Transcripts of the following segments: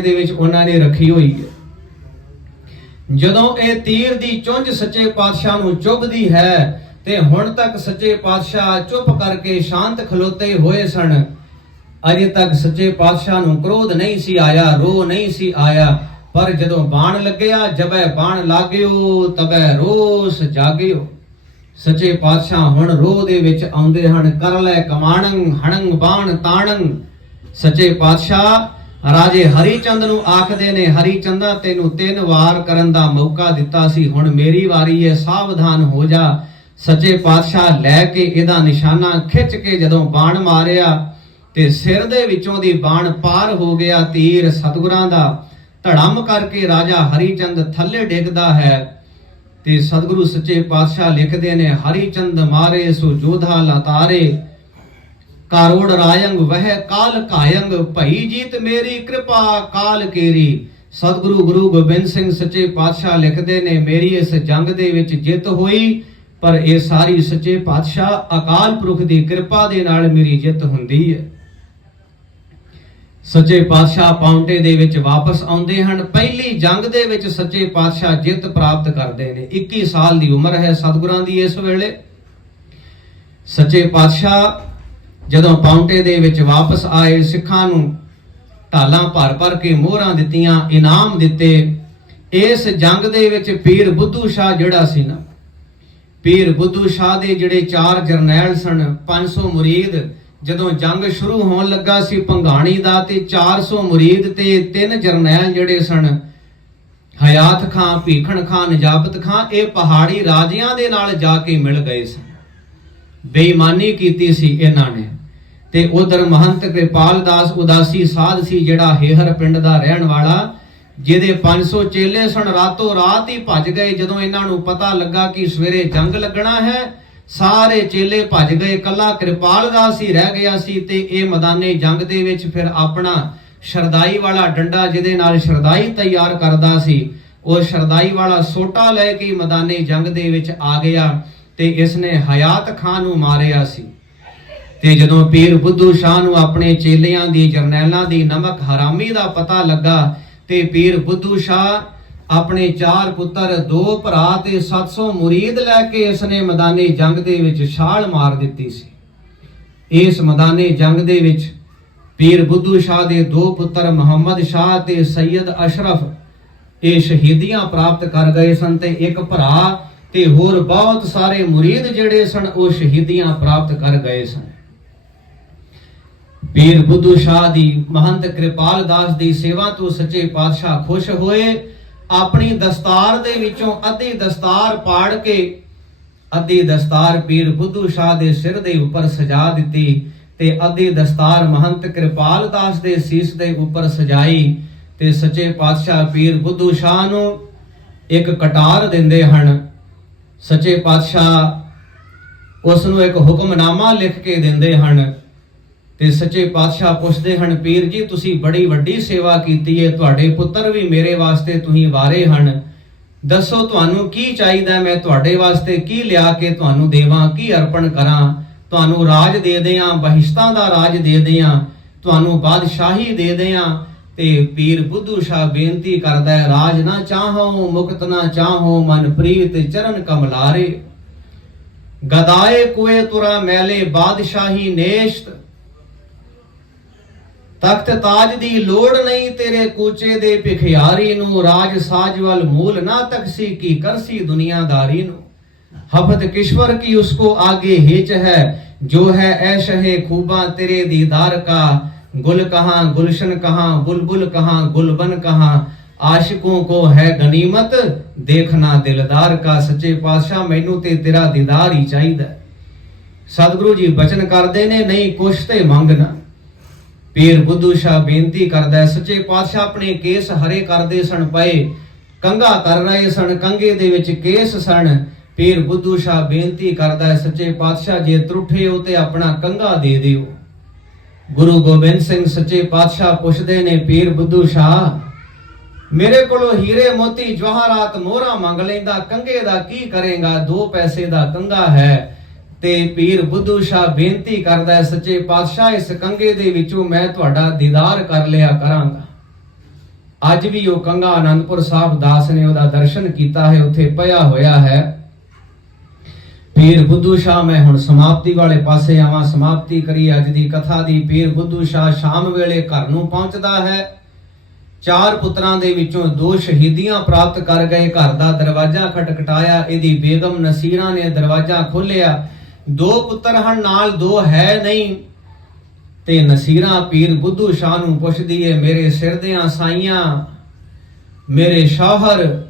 ਦੇ ਵਿੱਚ ਉਹਨਾਂ ਨੇ ਰੱਖੀ ਹੋਈ ਹੈ। ਜਦੋਂ ਇਹ ਤੀਰ ਦੀ ਚੁੰਝ ਸੱਚੇ ਪਾਤਸ਼ਾਹ ਨੂੰ ਚੁੱਭਦੀ ਹੈ ਤੇ ਹੁਣ ਤੱਕ ਸੱਚੇ ਪਾਤਸ਼ਾਹ ਚੁੱਪ ਕਰਕੇ ਸ਼ਾਂਤ ਖਲੋਤੇ ਹੋਏ ਸਨ, ਅਜੇ ਤੱਕ ਸੱਚੇ ਪਾਤਸ਼ਾਹ ਨੂੰ ਕ੍ਰੋਧ ਨਹੀਂ ਸੀ ਆਇਆ ਰੋ ਨਹੀਂ ਸੀ ਆਇਆ, ਪਰ ਜਦੋਂ ਬਾਣ ਲੱਗਿਆ, ਜਬੈ ਬਾਣ ਲਾਗਿਓ, ਤਬੈ ਰੋਸ ਜਾਗਿਓ। ਸੱਚੇ ਪਾਤਸ਼ਾਹ ਹੁਣ ਰੋਹ ਦੇ ਵਿੱਚ ਆਉਂਦੇ ਹਨ, ਕਰ ਲੈ ਕਮਾਣੰ, ਹਣੰ, ਬਾਣ ਤਾਣੰ। ਸੱਚੇ ਪਾਤਸ਼ਾਹ ਰਾਜੇ ਹਰੀਚੰਦ ਨੂੰ ਆਖਦੇ ਨੇ, ਹਰੀਚੰਦਾ, ਤੈਨੂੰ ਤਿੰਨ ਵਾਰ ਕਰਨ ਦਾ ਮੌਕਾ ਦਿੱਤਾ ਸੀ। ਹੁਣ ਮੇਰੀ ਵਾਰੀ ਹੈ ਸਾਵਧਾਨ ਹੋ ਜਾ। ਸੱਚੇ ਪਾਤਸ਼ਾਹ ਲੈ ਕੇ ਇਹਦਾ ਨਿਸ਼ਾਨਾ ਖਿੱਚ ਕੇ ਜਦੋਂ ਬਾਣ ਮਾਰਿਆ ਤੇ ਸਿਰ ਦੇ ਵਿੱਚੋਂ ਦੀ ਬਾਣ ਪਾਰ ਹੋ ਗਿਆ ਤੀਰ ਸਤਿਗੁਰਾਂ ਦਾ। ਧੜਮ ਕਰਕੇ ਰਾਜਾ ਹਰੀਚੰਦ ਥੱਲੇ ਡਿੱਗਦਾ ਹੈ ਤੇ ਸਤਿਗੁਰੂ ਸੱਚੇ ਪਾਤਸ਼ਾਹ ਲਿਖਦੇ ਨੇ, ਹਰੀਚੰਦ ਮਾਰੇ ਸੋ ਜੋਧਾ ਲਤਾਰੇ ਕਾਰੋੜ ਰਾਯੰਗ ਵਹਿ ਕਾਲ ਕਾਯੰਗ ਭਈ ਜੀਤ ਮੇਰੀ ਕਿਰਪਾ ਕਾਲ ਕੇਰੀ। ਸਤਿਗੁਰੂ ਗੁਰੂ ਗੋਬਿੰਦ ਸਿੰਘ ਸੱਚੇ ਪਾਤਸ਼ਾਹ ਲਿਖਦੇ ਨੇ, ਮੇਰੀ ਇਸ ਜੰਗ ਦੇ ਵਿੱਚ ਜਿੱਤ ਹੋਈ, ਪਰ ਇਹ ਸਾਰੀ ਸੱਚੇ ਪਾਤਸ਼ਾਹ ਅਕਾਲ ਪੁਰਖ ਦੀ ਕਿਰਪਾ ਦੇ ਨਾਲ ਮੇਰੀ ਜਿੱਤ ਹੁੰਦੀ ਹੈ। ਸੱਚੇ ਪਾਤਸ਼ਾਹ ਪਾਉਂਟੇ ਦੇ ਵਿੱਚ ਵਾਪਸ ਆਉਂਦੇ ਹਨ, ਪਹਿਲੀ ਜੰਗ ਦੇ ਵਿੱਚ ਸੱਚੇ ਪਾਤਸ਼ਾਹ ਜਿੱਤ ਪ੍ਰਾਪਤ ਕਰਦੇ ਨੇ। 21 ਸਾਲ ਦੀ ਉਮਰ ਹੈ ਸਤਿਗੁਰਾਂ ਦੀ ਇਸ ਵੇਲੇ। ਸੱਚੇ ਪਾਤਸ਼ਾਹ ਜਦੋਂ ਪਾਉਂਟੇ ਦੇ ਵਿੱਚ ਵਾਪਸ ਆਏ, ਸਿੱਖਾਂ ਨੂੰ ਢਾਲਾਂ ਭਰ ਭਰ ਕੇ ਮੋਹਰਾਂ ਦਿੱਤੀਆਂ, ਇਨਾਮ ਦਿੱਤੇ, ਇਸ ਜੰਗ ਦੇ ਵਿੱਚ ਪੀਰ ਬੁੱਧੂ ਸ਼ਾਹ ਜਿਹੜਾ ਸੀ ਨਾ, ਪੀਰ ਬੁੱਧੂ ਸ਼ਾਹ ਦੇ ਜਿਹੜੇ ਚਾਰ ਜਰਨੈਲ ਸਨ 500 ਮੁਰੀਦ, ਜਦੋਂ ਜੰਗ ਸ਼ੁਰੂ ਹੋਣ ਲੱਗਾ ਸੀ ਪੰਘਾਣੀ ਦਾ ਤੇ 400 ਮੁਰੀਦ ਤੇ ਤਿੰਨ ਜਰਨੈਲ ਜਿਹੜੇ ਸਨ, ਹਯਾਤ ਖਾਂ, ਭੀਖਣ ਖਾਂ, ਨਜਾਬਤ ਖਾਂ, ਇਹ ਪਹਾੜੀ ਰਾਜਿਆਂ ਦੇ ਨਾਲ ਜਾ ਕੇ ਮਿਲ ਗਏ ਸਨ। ਬੇਈਮਾਨੀ ਕੀਤੀ ਸੀ ਇਹਨਾਂ ਨੇ। ਤੇ ਉਧਰ ਮਹੰਤ ਕਿਰਪਾਲ ਦਾਸ ਉਦਾਸੀ ਸਾਧ ਸੀ ਜਿਹੜਾ ਹੇਹਰ ਪਿੰਡ ਦਾ ਰਹਿਣ ਵਾਲਾ, ਜਿਹਦੇ 500 ਚੇਲੇ ਸਨ, ਰਾਤੋਂ ਰਾਤ ਹੀ ਭੱਜ ਗਏ। ਜਦੋਂ ਇਹਨਾਂ ਨੂੰ ਪਤਾ ਲੱਗਾ ਕਿ ਸਵੇਰੇ ਜੰਗ ਲੱਗਣਾ ਹੈ, ਸਾਰੇ ਚੇਲੇ ਭੱਜ ਗਏ। ਕੱਲਾ ਕਿਰਪਾਲ ਦਾਸ ਹੀ ਰਹਿ ਗਿਆ ਸੀ ਤੇ ਇਹ ਮੈਦਾਨੇ ਜੰਗ ਦੇ ਵਿੱਚ ਫਿਰ ਆਪਣਾ ਸ਼ਰਦਾਈ ਵਾਲਾ ਡੰਡਾ ਜਿਹਦੇ ਨਾਲ ਸ਼ਰਦਾਈ ਤਿਆਰ ਕਰਦਾ ਸੀ, ਉਹ ਸ਼ਰਦਾਈ ਵਾਲਾ ਸੋਟਾ ਲੈ ਕੇ ਮੈਦਾਨੇ ਜੰਗ ਦੇ ਵਿੱਚ ਆ ਗਿਆ। ਤੇ ਇਸਨੇ ਹਯਾਤ ਖਾਨ ਨੂੰ ਮਾਰਿਆ ਸੀ। ਤੇ ਜਦੋਂ ਪੀਰ ਬੁੱਧੂ ਸ਼ਾਹ ਨੂੰ ਆਪਣੇ ਚੇਲਿਆਂ ਦੀ ਜਰਨੈਲਾਂ ਦੀ ਨਮਕ ਹਰਾਮੀ ਦਾ ਪਤਾ ਲੱਗਾ ਤੇ ਪੀਰ ਬੁੱਧੂ ਸ਼ਾਹ ਆਪਣੇ ਚਾਰ ਪੁੱਤਰ, ਦੋ ਭਰਾ ਤੇ 700 ਮੁਰੀਦ ਲੈ ਕੇ ਇਸਨੇ ਮੈਦਾਨੇ ਜੰਗ ਦੇ ਵਿੱਚ ਛਾਲ ਮਾਰ ਦਿੱਤੀ ਸੀ। ਇਸ ਮੈਦਾਨੇ ਜੰਗ ਦੇ ਵਿੱਚ ਪੀਰ ਬੁੱਧੂ ਸ਼ਾਹ ਦੇ ਦੋ ਪੁੱਤਰ ਮੁਹੰਮਦ ਸ਼ਾਹ ਤੇ ਸੈਯਦ ਅਸ਼ਰਫ ਇਹ ਸ਼ਹੀਦੀਆਂ ਪ੍ਰਾਪਤ ਕਰ ਗਏ ਸਨ ਤੇ ਇੱਕ ਭਰਾ ਤੇ ਹੋਰ ਬਹੁਤ ਸਾਰੇ ਮੁਰੀਦ ਜਿਹੜੇ ਸਨ, ਉਹ ਸ਼ਹੀਦੀਆਂ ਪ੍ਰਾਪਤ ਕਰ ਗਏ ਸਨ। ਪੀਰ ਬੁੱਧੂ ਸ਼ਾਹ ਦੀ ਮਹੰਤ ਕਿਰਪਾਲ ਦਾਸ ਦੀ ਸੇਵਾ ਤੋਂ ਸੱਚੇ ਪਾਤਸ਼ਾਹ ਖੁਸ਼ ਹੋਏ। ਆਪਣੀ ਦਸਤਾਰ ਦੇ ਵਿੱਚੋਂ ਅੱਧੀ ਦਸਤਾਰ ਪਾੜ ਕੇ, ਅੱਧੀ ਦਸਤਾਰ ਪੀਰ ਬੁੱਧੂ ਸ਼ਾਹ ਦੇ ਸਿਰ ਦੇ ਉੱਪਰ ਸਜਾ ਦਿੱਤੀ ਤੇ ਅੱਧੀ ਦਸਤਾਰ ਮਹੰਤ ਕਿਰਪਾਲ ਦਾਸ ਦੇ ਸੀਸ ਦੇ ਉੱਪਰ ਸਜਾਈ ਤੇ ਸੱਚੇ ਪਾਤਸ਼ਾਹ ਪੀਰ ਬੁੱਧੂ ਸ਼ਾਹ ਨੂੰ ਇੱਕ ਕਟਾਰ ਦਿੰਦੇ ਹਨ। ਸੱਚੇ ਪਾਤਸ਼ਾਹ ਉਸ ਨੂੰ ਇੱਕ ਹੁਕਮਨਾਮਾ ਲਿਖ ਕੇ ਦਿੰਦੇ ਹਨ ਤੇ ਸੱਚੇ ਪਾਤਸ਼ਾਹ ਪੁੱਛਦੇ ਹਨ, ਪੀਰ ਜੀ, ਤੁਸੀਂ ਬੜੀ ਵੱਡੀ ਸੇਵਾ ਕੀਤੀ ਹੈ ਤੁਹਾਡੇ ਪੁੱਤਰ ਵੀ ਮੇਰੇ ਵਾਸਤੇ ਤੁਸੀਂ ਵਾਰੇ ਹਨ। ਦੱਸੋ ਤੁਹਾਨੂੰ ਕੀ ਚਾਹੀਦਾ, ਮੈਂ ਤੁਹਾਡੇ ਵਾਸਤੇ ਕੀ ਲਿਆ ਕੇ ਤੁਹਾਨੂੰ ਦੇਵਾਂ, ਕੀ ਅਰਪਣ ਕਰਾਂ? ਤੁਹਾਨੂੰ ਰਾਜ ਦੇ ਦਿਆਂ, ਬਹਿਸ਼ਤਾਂ ਦਾ ਰਾਜ ਦੇ ਦਿਆਂ, ਤੁਹਾਨੂੰ ਬਾਦਸ਼ਾਹੀ ਦੇ ਦਿਆਂ ਤੇ ਪੀਰ ਬੁੱਧੂ ਸ਼ਾਹ ਬੇਨਤੀ ਕਰਦਾ ਹੈ, ਰਾਜ ਨਾ ਚਾਹੋ, ਮੁਕਤ ਨਾ ਚਾਹੋ ਮਨ ਪ੍ਰੀਤ ਚਰਨ ਕਮਲਾਰੇ। ਗਦਾਏ ਕੋਏ ਤੁਰਾ ਮੈਲੇ, ਬਾਦਸ਼ਾਹੀ ਨੇਸ਼ਤ। ਤਖਤ ਤਾਜ ਦੀ ਲੋੜ ਨਹੀਂ ਤੇਰੇ ਕੂਚੇ ਦੇ ਭਿਖਿਆਰੀ ਨੂੰ, ਰਾਜ ਸਾਜਵਲ ਮੂਲ ਨਾ ਤਕਸੀ ਕੀ ਕਰਸੀ ਦੁਨੀਆਦਾਰੀ ਨੂੰ। ਹਫਤ ਕਿਸ਼ਵਰ ਕੀ ਉਸਕੋ ਆਗੇ ਹੇਚ ਹੈ, ਜੋ ਹੈ ਐਸ਼ ਹੈ ਖੂਬਾ ਤੇਰੇ ਦੀਦਾਰ ਕਾ। गुल कहाँ गुलशन कहाँ बुलबुल कहाँ गुलबन कहाँ ਆਸ਼ਿਕੋਂ ਕੋ ਹੈ ਗਨੀਮਤ ਦੇਖਣਾ ਦਿਲਦਾਰ ਕਾ ਸੱਚੇ ਪਾਤਸ਼ਾਹ ਮੈਨੂੰ ਤੇ ਤੇਰਾ ਦੀਦਾਰ ਹੀ ਚਾਹੀਦਾ ਹੈ। ਸਤਿਗੁਰੂ ਜੀ ਬਚਨ ਕਰਦੇ ਨੇ ਨਹੀਂ ਕੁਛ ਤੇ ਮੰਗਣਾ ਪੀਰ ਬੁੱਧੂ ਸ਼ਾਹ ਬੇਨਤੀ ਕਰਦਾ ਹੈ, ਸੱਚੇ ਪਾਤਸ਼ਾਹ ਆਪਣੇ ਕੇਸ ਹਰੇ ਕਰਦੇ ਸਣ ਪਏ ਕੰਗਾ ਕਰ ਰਹੇ ਸਣ ਕੰਗੇ ਦੇ ਵਿੱਚ ਕੇਸ ਸਣ ਪੀਰ ਬੁੱਧੂ ਸ਼ਾਹ ਬੇਨਤੀ ਕਰਦਾ ਹੈ ਸੱਚੇ ਪਾਤਸ਼ਾਹ ਜੇ ਤਰੁੱਠੇ ਹੋ ਤੇ ਆਪਣਾ ਕੰਗਾ ਦੇ ਦਿਓ ਗੁਰੂ ਗੋਬਿੰਦ ਸਿੰਘ ਸੱਚੇ ਪਾਤਸ਼ਾਹ ਪੁੱਛਦੇ ਨੇ, ਪੀਰ ਬੁੱਧੂ ਸ਼ਾਹ, ਮੇਰੇ ਕੋਲੋਂ ਹੀਰੇ ਮੋਤੀ ਜਵਾਹਰਾਤ ਮੋਹਰਾ ਮੰਗ ਲੈਂਦਾ ਕੰਗੇ ਦਾ ਕੀ ਕਰੇਗਾ? ਦੋ ਪੈਸੇ ਦਾ ਕੰਗਾ ਹੈ ਤੇ ਪੀਰ ਬੁੱਧੂ ਸ਼ਾਹ ਬੇਨਤੀ ਕਰਦਾ ਹੈ, ਸੱਚੇ ਪਾਤਸ਼ਾਹ, ਇਸ ਕੰਗੇ ਦੇ ਵਿੱਚੋਂ ਮੈਂ ਤੁਹਾਡਾ ਦੀਦਾਰ ਕਰ ਲਿਆ ਕਰਾਂਗਾ। ਅੱਜ ਵੀ ਉਹ ਕੰਗਾ ਆਨੰਦਪੁਰ ਸਾਹਿਬ ਦਾਸ ਨੇ ਉਹਦਾ ਦਰਸ਼ਨ ਕੀਤਾ ਹੈ, ਉੱਥੇ ਪਿਆ ਹੋਇਆ ਹੈ। ਪੀਰ ਬੁੱਧੂ ਸ਼ਾਹ, ਮੈਂ ਹੁਣ ਸਮਾਪਤੀ ਵਾਲੇ ਪਾਸੇ ਆਵਾਂ। ਸਮਾਪਤੀ ਕਰੀ ਅੱਜ ਦੀ ਕਥਾ ਦੀ। ਪੀਰ ਬੁੱਧੂ ਸ਼ਾਹ ਸ਼ਾਮ ਵੇਲੇ ਘਰ ਨੂੰ ਪਹੁੰਚਦਾ ਹੈ। ਚਾਰ ਪੁੱਤਰਾਂ ਦੇ ਵਿੱਚੋਂ ਦੋ ਸ਼ਹੀਦੀਆਂ ਪ੍ਰਾਪਤ ਕਰ ਗਏ। ਘਰ ਦਾ ਦਰਵਾਜ਼ਾ ਖਟਖਟਾਇਆ। ਇਹਦੀ ਬੇਗਮ ਨਸੀਰਾ ਨੇ ਦਰਵਾਜ਼ਾ ਖੋਲ੍ਹਿਆ। ਦੋ ਪੁੱਤਰ ਹਨ, ਨਾਲ ਦੋ ਹੈ ਨਹੀਂ। ਤੇ ਨਸੀਰਾ ਪੀਰ ਬੁੱਧੂ ਸ਼ਾਹ ਨੂੰ ਪੁੱਛਦੀ ਏ, ਮੇਰੇ ਸਿਰ ਦਿਆਂ ਸਾਈਆਂ, ਮੇਰੇ ਸ਼ੌਹਰ,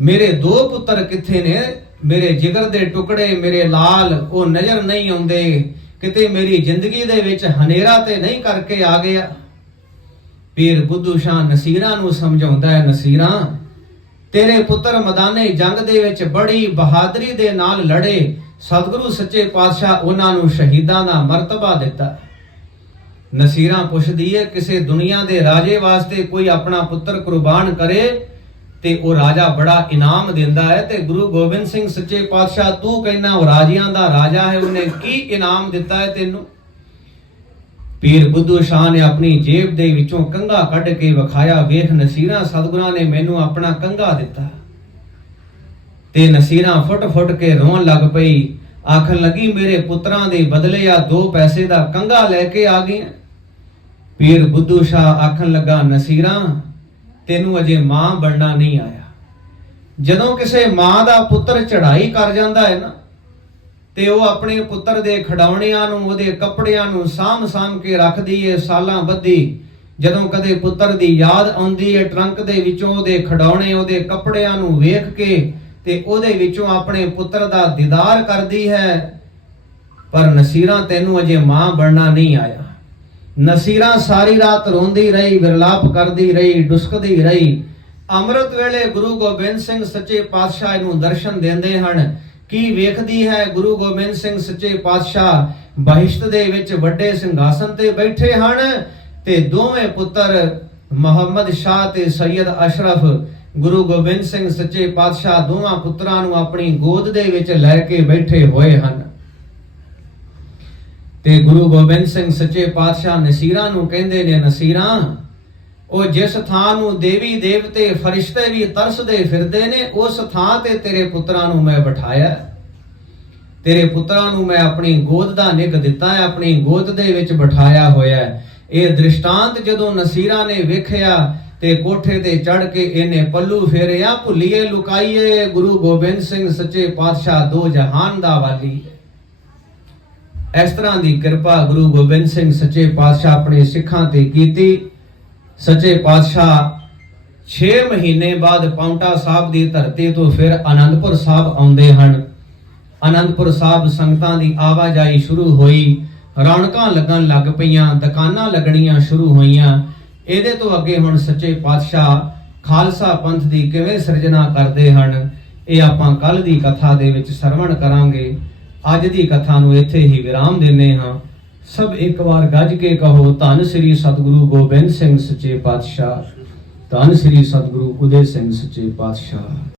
ਮੇਰੇ ਦੋ ਪੁੱਤਰ ਕਿੱਥੇ ਨੇ? ਮੇਰੇ ਜਿਗਰ ਦੇ ਟੁਕੜੇ, ਮੇਰੇ ਲਾਲ, ਉਹ ਨਜ਼ਰ ਨਹੀਂ ਆਉਂਦੇ। ਕਿਤੇ ਮੇਰੀ ਜ਼ਿੰਦਗੀ ਦੇ ਵਿੱਚ ਹਨੇਰਾ ਤੇ ਨਹੀਂ ਕਰਕੇ ਆ ਗਿਆ। ਪੀਰ ਬੁੱਧੂ ਸ਼ਾਹ ਨਸੀਰਾ ਨੂੰ ਸਮਝਾਉਂਦਾ ਹੈ, ਨਸੀਰਾ, ਤੇਰੇ ਪੁੱਤਰ ਮਦਾਨੇ ਜੰਗ ਦੇ ਵਿੱਚ ਬੜੀ ਬਹਾਦਰੀ ਦੇ ਨਾਲ ਲੜੇ। ਸਤਿਗੁਰੂ ਸੱਚੇ ਪਾਤਸ਼ਾਹ ਉਹਨਾਂ ਨੂੰ ਸ਼ਹੀਦਾਂ ਦਾ ਮਰਤਬਾ ਦਿੱਤਾ। ਨਸੀਰਾਂ ਪੁੱਛਦੀ ਹੈ ਕਿਸੇ ਦੁਨੀਆ ਦੇ ਰਾਜੇ ਵਾਸਤੇ ਕੋਈ ਆਪਣਾ ਪੁੱਤਰ ਕੁਰਬਾਨ ਕਰੇ? ਤੇ ਉਹ ਰਾਜਾ ਬੜਾ ਇਨਾਮ ਦਿੰਦਾ ਹੈ ਤੇ ਗੁਰੂ ਗੋਬਿੰਦ ਸਿੰਘ ਸੱਚੇ ਪਾਤਸ਼ਾਹ, ਤੂੰ ਕਹਿੰਦਾ ਉਹ ਰਾਜਿਆਂ ਦਾ ਰਾਜਾ ਹੈ, ਉਹਨੇ ਕੀ ਇਨਾਮ ਦਿੱਤਾ ਹੈ ਤੈਨੂੰ? ਪੀਰ ਬੁੱਧੂ ਸ਼ਾਹ ਨੇ ਆਪਣੀ ਜੇਬ ਦੇ ਵਿੱਚੋਂ ਕੰਗਾ ਕੱਢ ਕੇ ਵਿਖਾਇਆ, ਵੇਖ ਨਸੀਰਾ ਸਤਿਗੁਰਾਂ ਨੇ ਮੈਨੂੰ ਆਪਣਾ ਕੰਗਾ ਦਿੱਤਾ। ਤੇ ਨਸੀਰਾ ਫੁੱਟ ਫੁੱਟ ਕੇ ਰੋਣ ਲੱਗ ਪਈ, ਆਖਣ ਲੱਗੀ, ਮੇਰੇ ਪੁੱਤਰਾਂ ਦੇ ਬਦਲੇ ਆ ਦੋ ਪੈਸੇ ਦਾ ਕੰਗਾ ਲੈ ਕੇ ਆ ਗਈ ਪੀਰ ਬੁੱਧੂ ਸ਼ਾਹ ਆਖਣ ਲੱਗਾ, ਨਸੀਰਾ ਤੈਨੂੰ ਅਜੇ ਮਾਂ ਬਣਨਾ ਨਹੀਂ ਆਇਆ। ਜਦੋਂ ਕਿਸੇ ਮਾਂ ਦਾ ਪੁੱਤਰ ਚੜ੍ਹਾਈ ਕਰ ਜਾਂਦਾ ਹੈ ਨਾ, ਤੇ ਉਹ ਆਪਣੇ ਪੁੱਤਰ ਦੇ ਖਡਾਉਣਿਆਂ ਨੂੰ, ਉਹਦੇ ਕੱਪੜਿਆਂ ਨੂੰ ਸਾਂਭ ਸਾਂਭ ਕੇ ਰੱਖਦੀ ਏ ਸਾਲਾਂ ਬੱਧੀ। ਜਦੋਂ ਕਦੇ ਪੁੱਤਰ ਦੀ ਯਾਦ ਆਉਂਦੀ ਏ ਟਰੰਕ ਦੇ ਵਿੱਚੋਂ, ਉਹਦੇ ਖਡਾਉਣੇ ਉਹਦੇ ਕੱਪੜਿਆਂ ਨੂੰ ਵੇਖ ਕੇ, ਤੇ ਉਹਦੇ ਵਿੱਚੋਂ ਆਪਣੇ ਪੁੱਤਰ ਦਾ ਦੀਦਾਰ ਕਰਦੀ ਹੈ, ਪਰ ਨਸੀਰਾ ਤੈਨੂੰ ਅਜੇ ਮਾਂ ਬਣਨਾ ਨਹੀਂ ਆਇਆ। ਨਸੀਰਾ ਸਾਰੀ ਰਾਤ ਰੋਂਦੀ ਰਹੀ, ਵਿਰਲਾਪ ਕਰਦੀ ਰਹੀ, ਡੁਸਕਦੀ ਰਹੀ। ਅੰਮ੍ਰਿਤ ਵੇਲੇ ਗੁਰੂ ਗੋਬਿੰਦ ਸਿੰਘ ਸੱਚੇ ਪਾਤਸ਼ਾਹ ਨੂੰ ਦਰਸ਼ਨ ਦਿੰਦੇ ਹਨ। ਕੀ ਵੇਖਦੀ ਹੈ ਗੁਰੂ ਗੋਬਿੰਦ ਸਿੰਘ ਸੱਚੇ ਪਾਤਸ਼ਾਹ? ਬਹਿਸ਼ਤ ਦੇ ਵਿੱਚ ਵੱਡੇ ਸਿੰਘਾਸਨ ਤੇ ਬੈਠੇ ਹਨ ਤੇ ਦੋਵੇਂ ਪੁੱਤਰ ਮੁਹੰਮਦ ਸ਼ਾਹ ਤੇ ਸੈਯਦ ਅਸ਼ਰਫ। ਗੁਰੂ ਗੋਬਿੰਦ ਸਿੰਘ ਸੱਚੇ ਪਾਤਸ਼ਾਹ ਦੋਵਾਂ ਪੁੱਤਰਾਂ ਨੂੰ ਆਪਣੀ ਗੋਦ ਦੇ ਵਿੱਚ ਲੈ ਕੇ ਬੈਠੇ ਹੋਏ ਹਨ। ਤੇ ਗੁਰੂ ਗੋਬਿੰਦ ਸਿੰਘ ਸੱਚੇ ਪਾਤਸ਼ਾਹ ਨਸੀਰਾਂ ਨੂੰ ਕਹਿੰਦੇ ਨੇ ਨਸੀਰਾਂ, ਉਹ ਜਿਸ ਥਾਂ ਨੂੰ ਦੇਵੀ ਦੇਵਤੇ ਫਰਿਸ਼ਤੇ ਵੀ ਤਰਸਦੇ ਫਿਰਦੇ ਨੇ, ਉਸ ਥਾਂ ਤੇ ਤੇਰੇ ਪੁੱਤਰਾਂ ਨੂੰ ਮੈਂ ਬਿਠਾਇਆ। ਤੇਰੇ ਪੁੱਤਰਾਂ ਨੂੰ ਮੈਂ ਆਪਣੀ ਗੋਦ ਦਾ ਨਿੱਘ ਦਿੱਤਾ ਹੈ, ਆਪਣੀ ਗੋਦ ਦੇ ਵਿੱਚ ਬਿਠਾਇਆ ਹੋਇਆ ਹੈ। ਇਹ ਦ੍ਰਿਸ਼ਟਾਂਤ ਜਦੋਂ ਨਸੀਰਾਂ ਨੇ ਵੇਖਿਆ ਤੇ ਕੋਠੇ ਤੇ ਚੜ ਕੇ ਇਹਨੇ ਪੱਲੂ ਫੇਰਿਆ, ਭੁੱਲੀਏ, ਲੁਕਾਈਏ, ਗੁਰੂ ਗੋਬਿੰਦ ਸਿੰਘ ਸੱਚੇ ਪਾਤਸ਼ਾਹ ਦੋ ਜਹਾਨ ਦਾ ਵਾਲੀ। ਇਸ ਤਰ੍ਹਾਂ ਦੀ ਕਿਰਪਾ ਗੁਰੂ ਗੋਬਿੰਦ ਸਿੰਘ ਸੱਚੇ ਪਾਤਸ਼ਾਹ ਆਪਣੇ ਸਿੱਖਾਂ ਤੇ ਕੀਤੀ। ਸੱਚੇ ਪਾਤਸ਼ਾਹ 6 ਮਹੀਨੇ ਬਾਅਦ ਪੌਂਟਾ ਸਾਹਿਬ ਦੀ ਧਰਤੀ ਤੋਂ ਫਿਰ ਆਨੰਦਪੁਰ ਸਾਹਿਬ ਆਉਂਦੇ ਹਨ। ਆਨੰਦਪੁਰ ਸਾਹਿਬ ਸੰਗਤਾਂ ਦੀ ਆਵਾਜਾਈ ਸ਼ੁਰੂ ਹੋਈ। ਰੌਣਕਾਂ ਲੱਗਣ ਲੱਗ ਪਈਆਂ, ਦੁਕਾਨਾਂ ਲੱਗਣੀਆਂ ਸ਼ੁਰੂ ਹੋਈਆਂ। ਇਹਦੇ ਤੋਂ ਅੱਗੇ ਹੁਣ ਸੱਚੇ ਪਾਤਸ਼ਾਹ ਖਾਲਸਾ ਪੰਥ ਦੀ ਕਿਵੇਂ ਸਿਰਜਣਾ ਕਰਦੇ ਹਨ, ਇਹ ਆਪਾਂ ਕੱਲ ਦੀ ਕਥਾ ਦੇ ਵਿੱਚ ਸਰਵਣ ਕਰਾਂਗੇ। ਅੱਜ ਦੀ ਕਥਾ ਨੂੰ ਇੱਥੇ ਹੀ ਵਿਰਾਮ ਦਿੰਨੇ ਹਾਂ। ਸਭ ਇੱਕ ਵਾਰ ਗੱਜ ਕੇ ਕਹੋ, ਧੰਨ ਸ੍ਰੀ ਸਤਿਗੁਰੂ ਗੋਬਿੰਦ ਸਿੰਘ ਸੱਚੇ ਪਾਤਸ਼ਾਹ। ਧੰਨ ਸ੍ਰੀ ਸਤਿਗੁਰੂ ਉਦੇ ਸਿੰਘ ਸੱਚੇ ਪਾਤਸ਼ਾਹ।